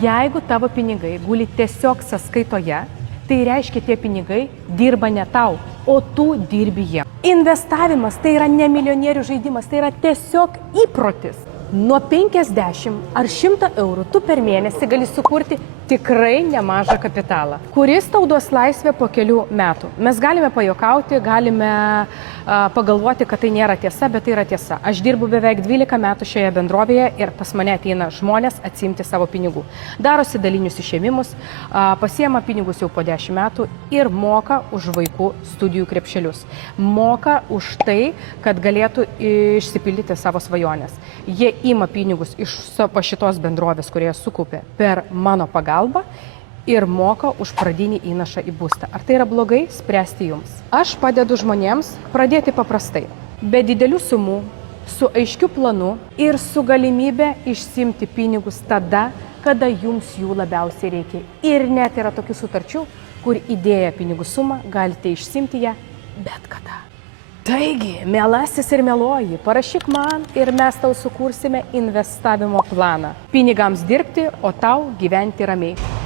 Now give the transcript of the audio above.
Jeigu tavo pinigai guli tiesiog sąskaitoje, tai reiškia, tie pinigai dirba ne tau, o tu dirbi jiem. Investavimas tai yra ne milijonierių žaidimas, tai yra tiesiog įprotis. Nuo 50 ar 100 eurų tu per mėnesį gali sukurti tikrai nemažą kapitalą, kuris tau duos laisvę po kelių metų. Mes galime pajuokauti, galime pagalvoti, kad tai nėra tiesa, bet tai yra tiesa. Aš dirbu beveik 12 metų šioje bendrovėje ir pas mane ateina žmonės atsiimti savo pinigų. Darosi dalinius išėmimus, pasiema pinigus jau po 10 metų ir moka už vaikų studijų krepšelius. Moka už tai, kad galėtų išsipildyti savo svajonės. Jie ima pinigus iš šitos bendrovės, kurie sukaupė per mano pagalbą ir moka už pradinį įnašą į būstą. Ar tai yra blogai? Spręsti jums. Aš padedu žmonėms pradėti paprastai, be didelių sumų, su aiškiu planu ir su galimybė išsiimti pinigus tada, kada jums jų labiausiai reikia. Ir net yra tokių sutarčių, kur įdėję pinigų sumą galite išsiimti ją bet kada. Taigi, mielasis ir mieloji, parašyk man ir mes tau sukursime investavimo planą. Pinigams dirbti, o tau gyventi ramiai.